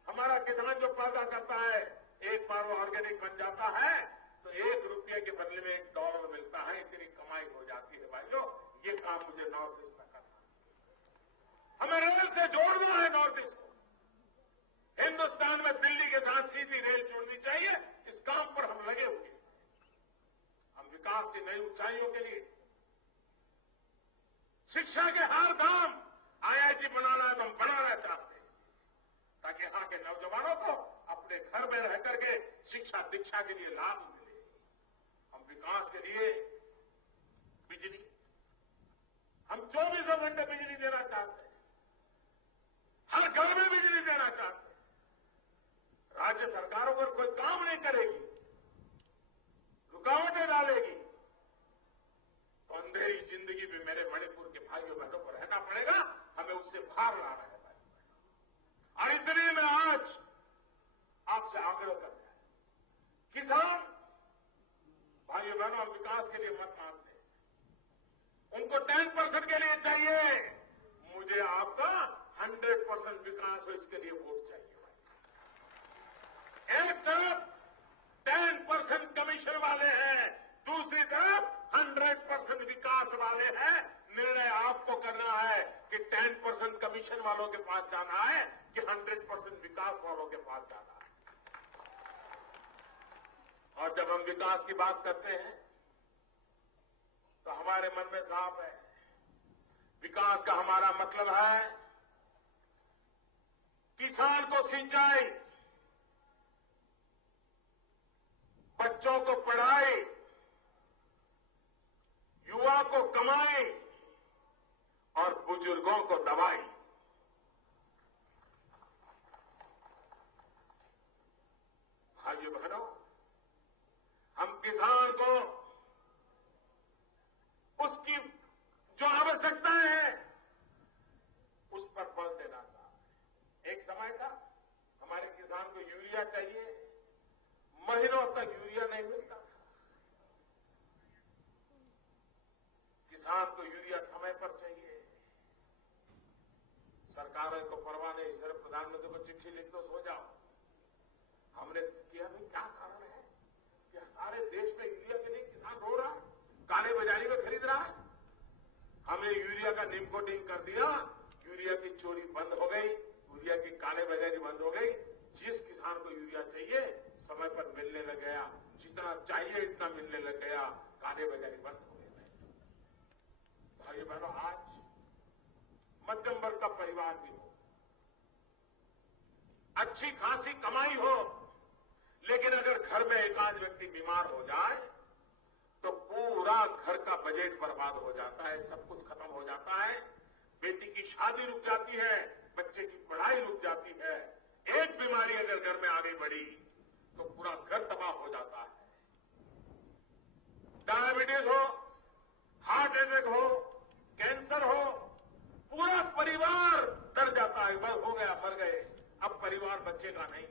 हमारा किसान जो पैदा करता है, एक बार वो ऑर्गेनिक बन जाता है तो ₹1 के बदले में $1 मिलता है, इतनी कमाई हो जाती है भाइयों। ये काम मुझे नॉर्थ ईस्ट में करना है। हमें रेल से जोड़ना है नॉर्थ ईस्ट को। हिंदुस्तान में दिल्ली के साथ सीधी रेल जोड़नी चाहिए, इस काम पर हम लगे हुए हैं। हम विकास की नई ऊंचाइयों के लिए शिक्षा के हर धाम IIT बनाना है तो हम बनाना चाहते हैं, ताकि यहां के नौजवानों को अपने घर में रह करके शिक्षा दीक्षा के लिए लाभ मिले। हम विकास के लिए बिजली, हम 24 घंटे बिजली देना चाहते हैं, हर घर में बिजली देना चाहते हैं। राज्य सरकारों पर कोई काम नहीं करेगी, रुकावटें डालेगी, तो अंधेरी जिंदगी में मेरे मणिपुर के भाइयों बहनों को रहना पड़ेगा। हमें उससे बाहर लाना है भाई। और इसलिए मैं आज आपसे आग्रह करता है, किसान भाइयों बहनों, हम विकास के लिए मत मांगते, उनको 10% के लिए चाहिए, मुझे आपका 100% विकास हो, इसके लिए वोट चाहिए भाई। एक तरफ 10% कमीशन वाले हैं, दूसरी तरफ 100% विकास वाले हैं। निर्णय आपको करना है कि 10% कमीशन वालों के पास जाना है कि 100% विकास वालों के पास जाना है। और जब हम विकास की बात करते हैं तो हमारे मन में साफ है, विकास का हमारा मतलब है किसान को सिंचाई, बच्चों को पढ़ाई, युवा को कमाई और बुजुर्गों को दवाई। भाइयों बहनों, हम किसान को उसकी जो आवश्यकता है उस पर बल देना था। एक समय था हमारे किसान को यूरिया चाहिए, महीनों तक यूरिया नहीं मिलता था। किसान को यूरिया समय पर चाहिए, सरकारों को परवाह नहीं, सिर्फ प्रधानमंत्री को चिट्ठी लिख दो, सो जाओ। हमने किया भाई, क्या कारण है कि सारे देश में यूरिया के लिए किसान रो रहा है, काले बाजारी में खरीद हमने यूरिया का निम कोटिंग कर दिया, यूरिया की चोरी बंद हो गई, यूरिया की कालेबाजारी बंद हो गई। जिस किसान को यूरिया चाहिए समय पर मिलने लग गया, जितना चाहिए इतना मिलने लग गया, कालेबाजारी बंद हो गई। भाइयों बहनों, आज मध्यम वर्ग का परिवार भी हो, अच्छी खासी कमाई हो, लेकिन अगर घर में एक आध व्यक्ति बीमार हो जाए तो पूरा घर का बजट बर्बाद हो जाता है, सब कुछ खत्म हो जाता है। बेटी की शादी रुक जाती है, बच्चे की पढ़ाई रुक जाती है। एक बीमारी अगर घर में आगे बढ़ी तो पूरा घर तबाह हो जाता है। डायबिटीज हो, हार्ट अटैक हो, कैंसर हो, पूरा परिवार डर जाता है, बस हो गया, मर गए, अब परिवार बचेगा नहीं।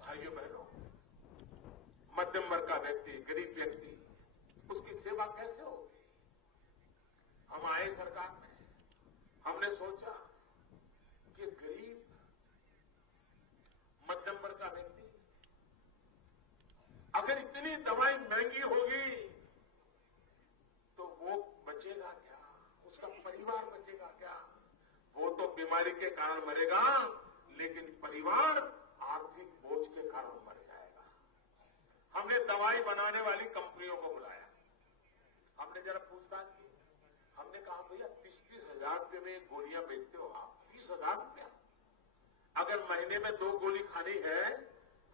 भाइयों बहनों, मध्यम वर्ग का व्यक्ति, गरीब व्यक्ति, उसकी सेवा कैसे होगी? हम आए सरकार में, हमने सोचा कि गरीब मध्यम वर्ग का व्यक्ति अगर इतनी दवाई महंगी होगी तो वो बचेगा क्या? उसका परिवार बचेगा क्या? वो तो बीमारी के कारण मरेगा, लेकिन परिवार आर्थिक बोझ के कारण मर जाएगा। हमने दवाई बनाने वाली कंपनियों को बुलाया, हमने जरा पूछताछ की। हमने कहा भैया 30-30 हजार रुपये में गोलियां बेचते हो आप, 30,000 रुपया अगर महीने में 2 गोली खानी है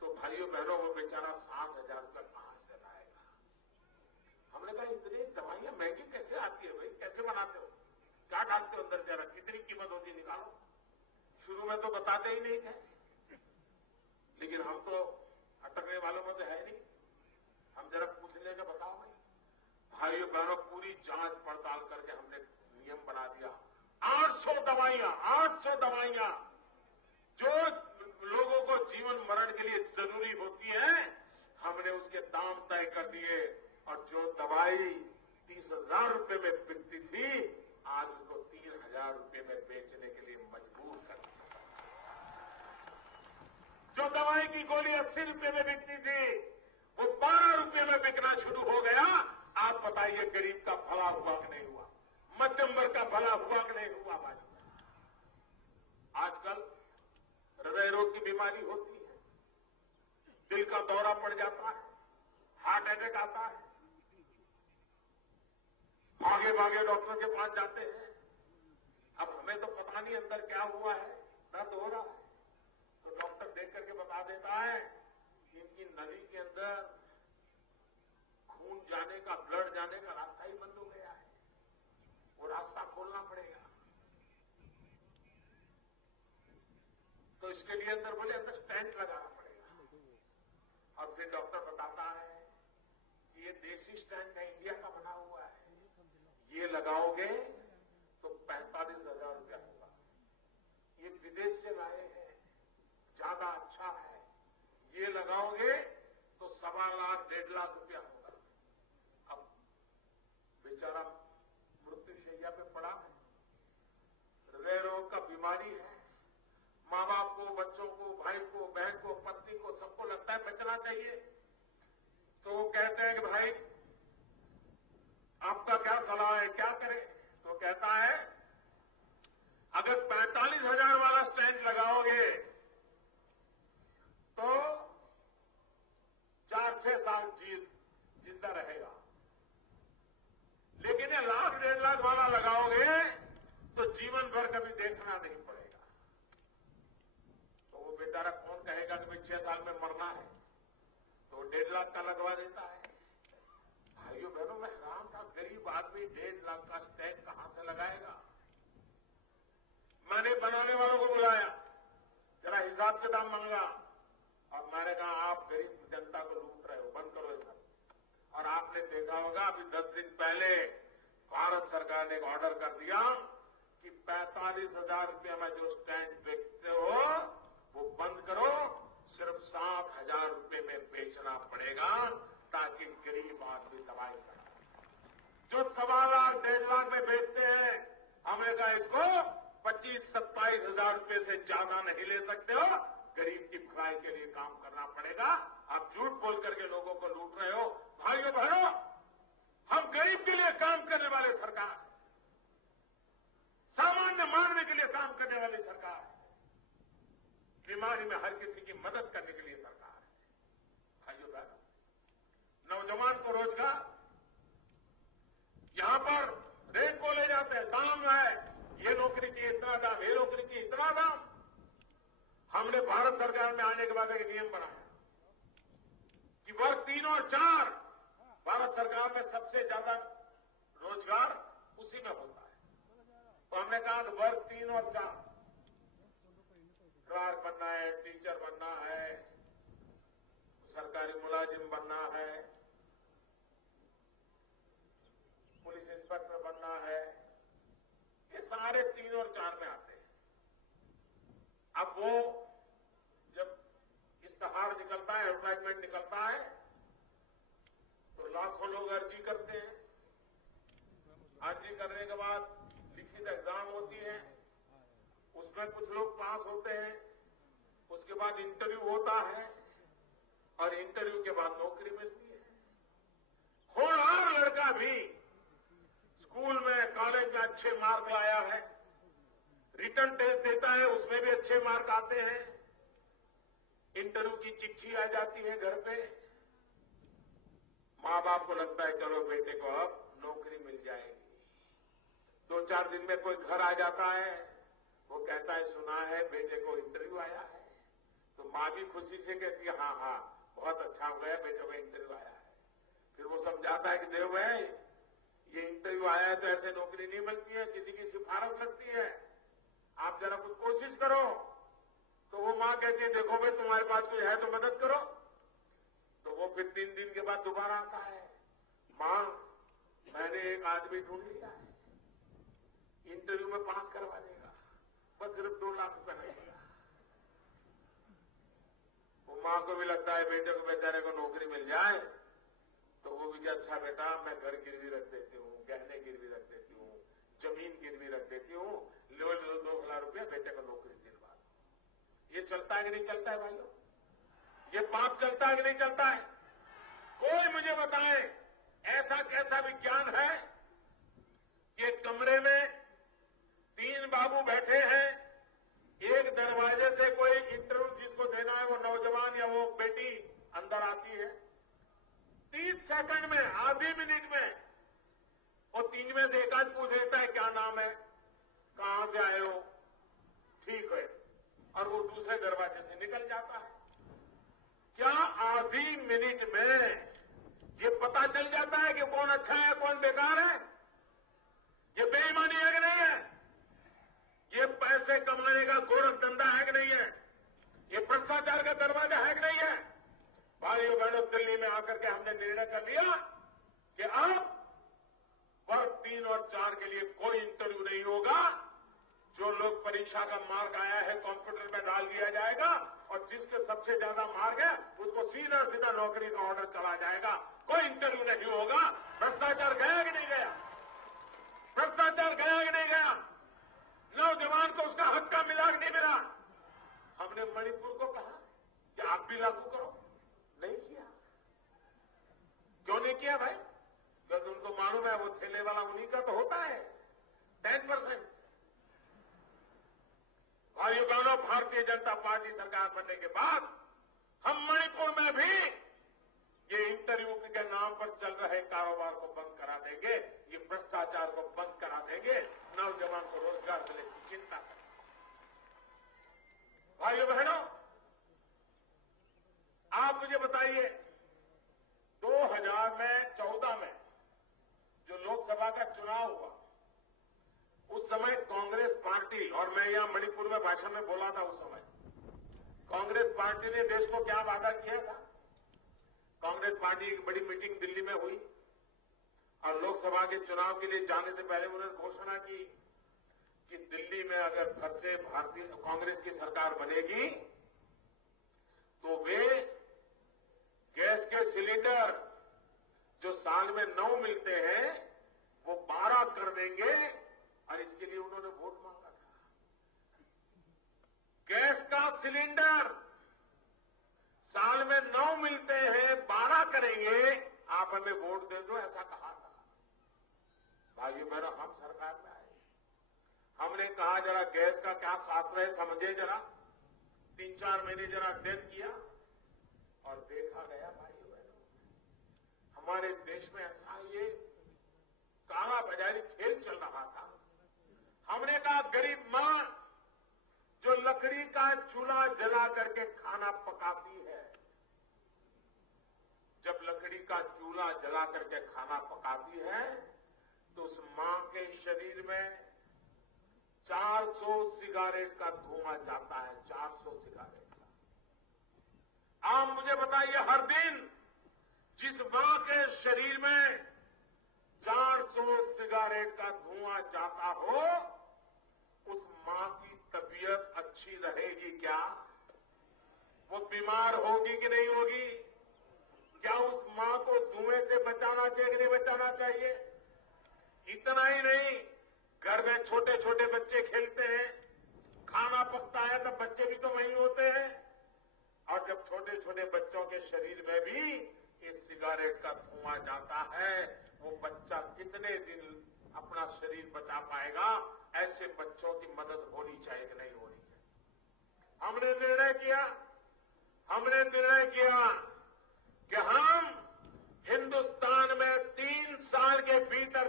तो भाइयों बहनों वो बेचारा 7,000 रुपया कहां से लाएगा? हमने कहा इतनी दवाइयां महंगी कैसे आती है भाई, कैसे बनाते हो, क्या डालते हो अंदर, जरा कितनी कीमत होती है निकालो। शुरू में तो बताते ही नहीं थे, लेकिन हम तो अटकने वालों में तो है नहीं, हम जरा पूछ लेंगे, बताओ भाई। भाइयों बहनों, पूरी जांच पड़ताल करके हमने नियम बना दिया। 800 दवाइयां जो लोगों को जीवन मरण के लिए जरूरी होती है, हमने उसके दाम तय कर दिए, और जो दवाई 30,000 रुपये में बिकती थी, आज उसको 3,000 रुपये में बेचने के लिए मजबूर कर दिया। जो दवाई की गोली 80 रुपये में बिकती थी, वो 12 रुपये में बिकना शुरू हो गया। आप बताइए गरीब का भला हुआ कि नहीं हुआ? मध्यम वर्ग का भला हुआ कि नहीं हुआ? भाई, आजकल हृदय रोग की बीमारी होती है, दिल का दौरा पड़ जाता है, हार्ट अटैक आता है, भागे भागे डॉक्टर के पास जाते हैं। अब हमें तो पता नहीं अंदर क्या हुआ है, दर्द हो रहा है, तो डॉक्टर देख करके बता देता है कि इनकी नली के अंदर खून जाने का, ब्लड जाने का रास्ता ही बंद हो गया है, वो रास्ता खोलना पड़ेगा। तो इसके लिए अंदर बोले अंदर स्टेंट लगाना पड़ेगा। और फिर डॉक्टर बताता है कि ये देसी स्टेंट है, इंडिया का बना हुआ है, ये लगाओगे तो 45,000 रुपया होगा, ये विदेश से लाए हैं, ज्यादा अच्छा है, ये लगाओगे तो 1.25 लाख 1.5 लाख रुपया होगा। अब बेचारा मृत्युशैया पे पड़ा है, हृदय रोग का बीमारी है, मां बाप को, बच्चों को, भाई को, बहन को, पत्नी को, सबको लगता है बचना चाहिए। तो वो कहते हैं कि भाई आपका क्या सलाह है, क्या करें? तो कहता है अगर 45,000 वाला स्टेंट लगाओगे तो 4-6 साल जिंदा रहेगा, लेकिन ये 1 लाख 1.5 लाख वाला लगाओगे तो जीवन भर कभी देखना नहीं पड़ेगा। तो वो बेचारा कौन कहेगा कि भाई 6 साल में मरना है, तो 1.5 लाख का लगवा देता है। भाइयों बहनों, मैं हैरान था, गरीब आदमी 1.5 लाख का स्टैंड कहां से लगाएगा? मैंने बनाने वालों को बुलाया, जरा हिसाब किताब मांगा, और मैंने कहा आप गरीब जनता को लूट रहे हो, बंद करो ये सब। और आपने देखा होगा अभी 10 दिन पहले भारत सरकार ने एक ऑर्डर कर दिया कि 45,000 रुपये में जो स्टैंड बेचते हो वो बंद करो, सिर्फ 7,000 रुपये में बेचना पड़ेगा, ताकि गरीब आदमी दवाई करा। जो 1.25 लाख 1.5 लाख में बेचते हैं, हमने कहा इसको 25-27 हजार रुपये से ज्यादा नहीं ले सकते हो, गरीब की भलाई के लिए काम करना पड़ेगा। आप झूठ बोल करके लोगों को लूट रहे हो। भाइयों बहनों, हम गरीब के लिए काम करने वाले सरकार, सामान्य मानने के लिए काम करने वाली सरकार है। बीमारी में हर किसी की मदद करने के लिए सरकार है। भाइयों बहनों, नौजवान को रोजगार, यहां पर रेट बोले जाते हैं, दाम है, ये नौकरी चाहिए इतना दाम, ये नौकरी चाहिए इतना दाम। हमने भारत सरकार में आने के बाद एक नियम बनाया कि वर्ग 3 और 4, भारत सरकार में सबसे ज्यादा रोजगार उसी में होता है। तो हमने कहा कि वर्ग 3 और 4, क्लर्क बनना है, टीचर बनना है, सरकारी मुलाजिम बनना है, पुलिस इंस्पेक्टर बनना है, ये सारे 3 और 4 में आते हैं। अब वो जब इश्तेहार निकलता है, एडवर्टाइजमेंट निकलता है, तो लाखों लोग अर्जी करते हैं। अर्जी करने के बाद लिखित एग्जाम होती है, उसमें कुछ लोग पास होते हैं, उसके बाद इंटरव्यू होता है और इंटरव्यू के बाद नौकरी मिलती है। होनहार लड़का भी स्कूल में, कॉलेज में अच्छे मार्क लाया है, रिटर्न टेस्ट देता है, उसमें भी अच्छे मार्क आते हैं, इंटरव्यू की चिट्ठी आ जाती है घर पे, मां बाप को लगता है चलो बेटे को अब नौकरी मिल जाएगी। 2-4 दिन में कोई घर आ जाता है, वो कहता है सुना है बेटे को इंटरव्यू आया है, तो मां भी खुशी से कहती है हाँ हाँ बहुत अच्छा हो गया, बेटे को इंटरव्यू आया है। फिर वो समझाता है कि देव भाई ये इंटरव्यू आया है तो ऐसे नौकरी नहीं मिलती है, किसी की सिफारिश लगती है, आप जरा कुछ कोशिश करो। तो वो मां कहती है देखो भाई तुम्हारे पास कोई है तो मदद करो। तो वो फिर 3 दिन के बाद दोबारा आता है, मां मैंने एक आदमी ढूंढ लिया है, इंटरव्यू में पास करवा देगा, बस सिर्फ 2 लाख रुपए लगेगा। वो मां को भी लगता है बेटे को बेचारे को नौकरी मिल जाए, तो वो भी अच्छा बेटा मैं घर गिरवी रख देती हूँ, गहने गिरवी रख देती हूँ, जमीन गिरवी रख देती हूँ, लो 2 लाख रुपया बेटे को नौकरी दिलवा दो। ये चलता है कि नहीं चलता है भाइयों? ये पाप चलता है कि नहीं चलता है? कोई मुझे बताए ऐसा कैसा विज्ञान है कि कमरे में 3 बाबू बैठे हैं, एक दरवाजे से कोई इंटरव्यू जिसको देना है वो नौजवान या वो बेटी अंदर आती है, 30 सेकंड में, आधे मिनट में वो 3 में से एक आध पूछ लेता है क्या नाम है, कहां से आए हो, ठीक है, और वो दूसरे दरवाजे से निकल जाता है। क्या आधी मिनट में ये पता चल जाता है कि कौन अच्छा है कौन बेकार है? ये बेईमानी है कि नहीं है? ये पैसे कमाने का गोरख धंधा है कि नहीं है? ये भ्रष्टाचार का दरवाजा है कि नहीं है? भाइयों बहनों, दिल्ली में आकर के हमने निर्णय कर लिया कि अब वर्ग 3 और 4 के लिए कोई इंटरव्यू नहीं होगा। जो लोग परीक्षा का मार्क आया है कंप्यूटर में डाल दिया जाएगा और जिसके सबसे ज्यादा मार्क है उसको सीधा सीधा नौकरी का ऑर्डर चला जाएगा, कोई इंटरव्यू नहीं होगा। भ्रष्टाचार गया कि नहीं गया? भ्रष्टाचार गया कि नहीं गया? नौजवान को उसका हक का मिला कि नहीं मिला? हमने मणिपुर को कहा कि आप भी लागू करो, नहीं किया। क्यों नहीं किया भाई? क्योंकि उनको मालूम है वो ठेले वाला उन्हीं का तो होता है 10%। भाइयों बहनों, भारतीय जनता पार्टी सरकार बनने के बाद हम मणिपुर में भी ये इंटरव्यू के नाम पर चल रहे कारोबार को बंद करा देंगे, ये भ्रष्टाचार को बंद करा देंगे, नौजवान को रोजगार मिलने की चिंता करें। भाइयों बहनों, आप मुझे बताइए 2014 में जो लोकसभा का चुनाव हुआ उस समय कांग्रेस पार्टी, और मैं यहां मणिपुर में भाषण में बोला था उस समय, कांग्रेस पार्टी ने देश को क्या वादा किया था? कांग्रेस पार्टी की बड़ी मीटिंग दिल्ली में हुई और लोकसभा के चुनाव के लिए जाने से पहले उन्होंने घोषणा की कि दिल्ली में अगर फिर से भारतीय कांग्रेस की सरकार बनेगी तो वे गैस के सिलेंडर जो साल में 9 मिलते हैं वो 12 कर देंगे, और इसके लिए उन्होंने वोट मांगा था। गैस का सिलेंडर साल में 9 मिलते हैं, 12 करेंगे, आप हमें वोट दे दो, ऐसा कहा था। भाइयों बहनों, हम सरकार में आए, हमने कहा जरा गैस का क्या साथ रहे समझे जरा, 3-4 महीने जरा डेथ किया और देखा गया भाइयों बहनों, हमारे देश में ऐसा ये काला बाजारी खेल चल रहा था। हमने कहा गरीब मां जो लकड़ी का चूल्हा जला करके खाना पकाती है, जब लकड़ी का चूल्हा जला करके खाना पकाती है तो उस मां के शरीर में 400 सिगारेट का धुआं जाता है, 400 सिगारेट का। आप मुझे बताइए, हर दिन जिस मां के शरीर में 400 सिगारेट का धुआं जाता हो, उस मां की तबीयत अच्छी रहेगी क्या? वो बीमार होगी कि नहीं होगी? क्या उस मां को धुएं से बचाना चाहिए कि नहीं बचाना चाहिए? इतना ही नहीं, घर में छोटे छोटे बच्चे खेलते हैं, खाना पकता है तब बच्चे भी तो वहीं होते हैं, और जब छोटे छोटे बच्चों के शरीर में भी इस सिगारेट का धुआं जाता है, वो बच्चा कितने दिन अपना शरीर बचा पाएगा? ऐसे बच्चों की मदद होनी चाहिए कि नहीं होनी चाहिए? हमने निर्णय किया कि हम हिंदुस्तान में 3 साल के भीतर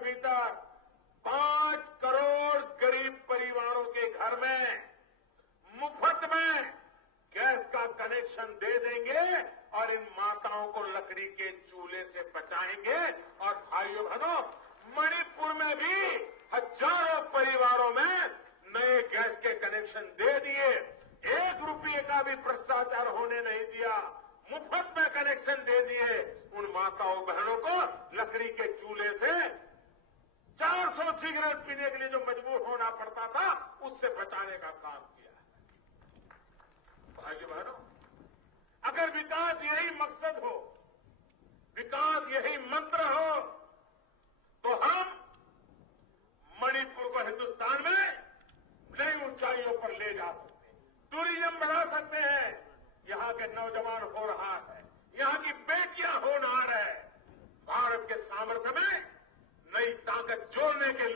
5 करोड़ गरीब परिवारों के घर में मुफ्त में गैस का कनेक्शन दे देंगे और इन माताओं को लकड़ी के चूल्हे से बचाएंगे। और भाइयों बहनों, मणिपुर में भी हजारों परिवारों में नए गैस के कनेक्शन दे दिए, 1 रुपये का भी भ्रष्टाचार होने नहीं दिया, मुफ्त में कनेक्शन दे दिए। उन माताओं बहनों को लकड़ी के चूल्हे से 400 सिगरेट पीने के लिए जो मजबूर होना पड़ता था, उससे बचाने का काम किया। भाइयों बहनों, अगर विकास यही मकसद हो, विकास यही मंत्र हो, तो हम मणिपुर को हिंदुस्तान में नई ऊंचाइयों पर ले जा सकते हैं, टूरिज्म बढ़ा सकते हैं, यहां के नौजवान हो रहा है, यहां की बेटियां होनहार है। भारत के सामर्थ्य में नई ताकत जोड़ने के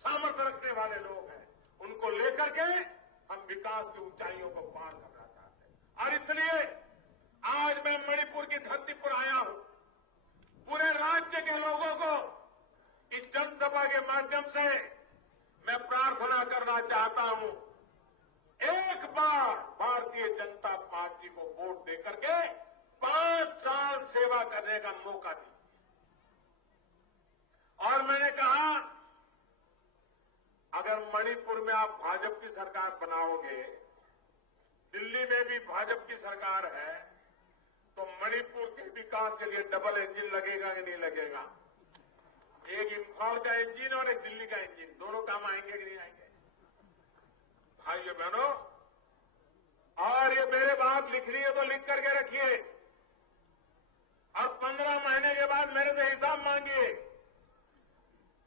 सामर्थ्य रखने वाले लोग हैं, उनको लेकर के हम विकास की ऊंचाइयों को पार करना चाहते हैं। और इसलिए आज मैं मणिपुर की धरती पर आया हूं, पूरे राज्य के लोगों को इस जनसभा के माध्यम से मैं प्रार्थना करना चाहता हूं, एक बार भारतीय जनता पार्टी को वोट देकर के 5 साल सेवा करने का मौका दीजिए। और मैंने कहा, अगर मणिपुर में आप भाजपा की सरकार बनाओगे, दिल्ली में भी भाजपा की सरकार है, तो मणिपुर के विकास के लिए डबल इंजन लगेगा कि नहीं लगेगा? एक इम्फाल का इंजन और एक दिल्ली का इंजन, दोनों काम आएंगे कि नहीं आएंगे? भाइयों बहनों, और ये मेरे बात लिखनी है तो लिख करके रखिए, और 15 महीने के बाद मेरे से हिसाब मांगिए।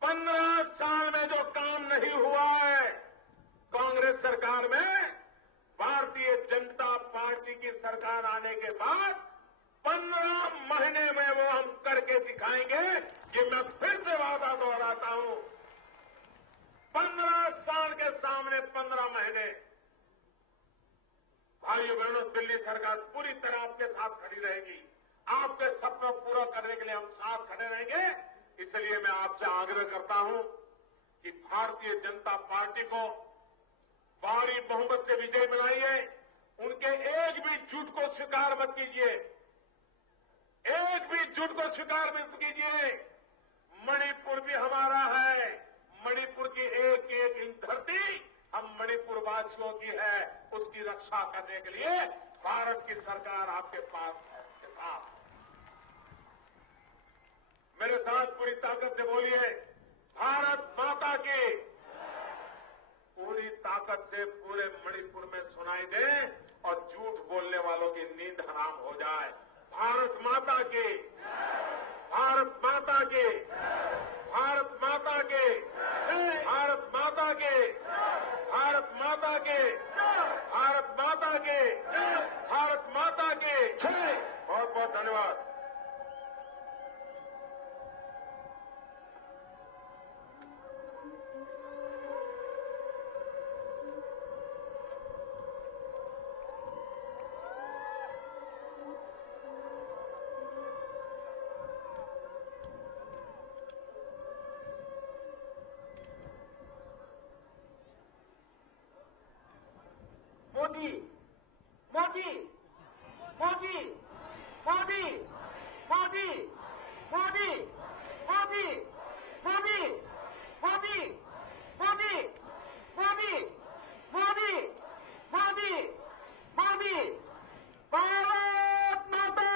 15 साल में जो काम नहीं हुआ है कांग्रेस सरकार में, भारतीय जनता पार्टी की सरकार आने के बाद 15 महीने में वो हम करके दिखाएंगे। ये मैं फिर से वादा दोहराता हूं, 15 साल के सामने 15 महीने। भाइयों बहनों, दिल्ली सरकार पूरी तरह आपके साथ खड़ी रहेगी, आपके सपनों पूरा करने के लिए हम साथ खड़े रहेंगे। इसलिए मैं आपसे आग्रह करता हूं कि भारतीय जनता पार्टी को भारी बहुमत से विजय बनाइए, उनके एक भी झूठ को स्वीकार मत कीजिए, एक भी झूठ को स्वीकार मत कीजिए। मणिपुर भी हमारा है, मणिपुर की एक एक इंच धरती हम मणिपुर वासियों की है, उसकी रक्षा करने के लिए भारत की सरकार आपके पास है, आपके साथ। मेरे साथ पूरी ताकत से बोलिए, भारत माता की। पूरी ताकत से पूरे मणिपुर में सुनाई दे और झूठ बोलने वालों की नींद हराम हो जाए। भारत माता की, भारत माता की, भारत माता की, भारत माता की, भारत माता की, भारत माता की, भारत माता की। बहुत बहुत धन्यवाद। मोदी मोदी मोदी मोदी मोदी मोदी मोदी मोदी मोदी मोदी मोदी मोदी मोदी भारत माता